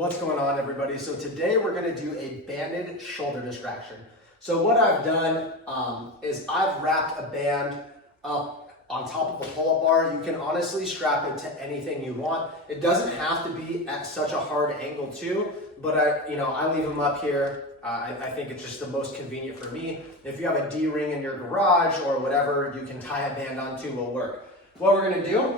What's going on, everybody? So today we're going to do a banded shoulder distraction. So what I've done is I've wrapped a band up on top of the pull-up bar. You can honestly strap it to anything you want. It doesn't have to be at such a hard angle too, but I leave them up here. I think it's just the most convenient for me. If you have a D-ring in your garage or whatever you can tie a band onto will work. What we're going to do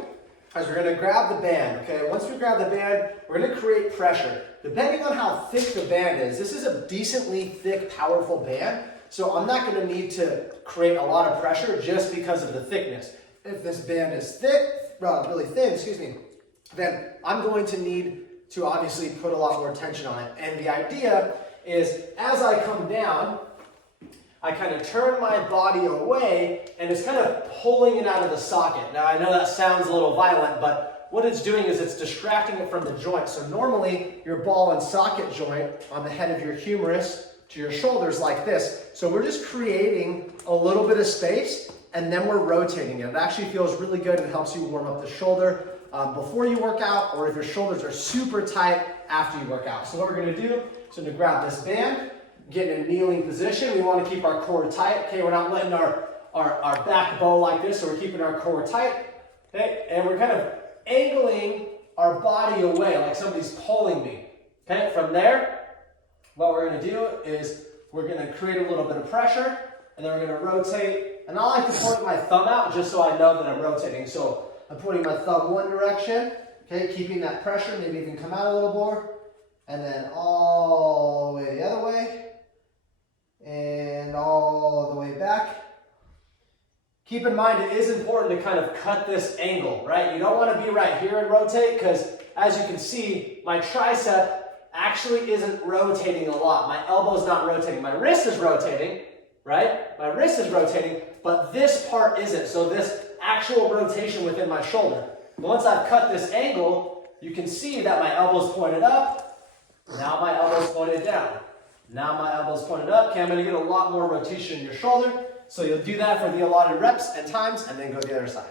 is we're going to grab the band, okay? Once we grab the band, we're going to create pressure. Depending on how thick the band is, this is a decently thick, powerful band, so I'm not going to need to create a lot of pressure just because of the thickness. If this band is thick, really thin, then I'm going to need to obviously put a lot more tension on it. And the idea is as I come down, I kind of turn my body away and it's kind of pulling it out of the socket. Now I know that sounds a little violent, but what it's doing is it's distracting it from the joint. So normally your ball and socket joint on the head of your humerus to your shoulders like this. So we're just creating a little bit of space and then we're rotating it. It actually feels really good and helps you warm up the shoulder before you work out, or if your shoulders are super tight after you work out. So what we're gonna do is we're gonna grab this band, get in a kneeling position. We want to keep our core tight. Okay, we're not letting our back bow like this, so we're keeping our core tight. Okay, and we're kind of angling our body away like somebody's pulling me. Okay, from there, what we're going to do is we're going to create a little bit of pressure, and then we're going to rotate. And I like to point my thumb out just so I know that I'm rotating. So I'm pointing my thumb one direction, okay, keeping that pressure, maybe even come out a little more, and then all the way the other way. And all the way back. Keep in mind, it is important to kind of cut this angle, right? You don't want to be right here and rotate because, as you can see, my tricep actually isn't rotating a lot. My elbow's not rotating. My wrist is rotating, right? My wrist is rotating, but this part isn't. So this actual rotation within my shoulder. Once I've cut this angle, you can see that my elbow's pointed up. Now my elbow's pointed down. Now my elbow's pointed up. Okay, I'm going to get a lot more rotation in your shoulder. So you'll do that for the allotted reps and times, and then go to the other side.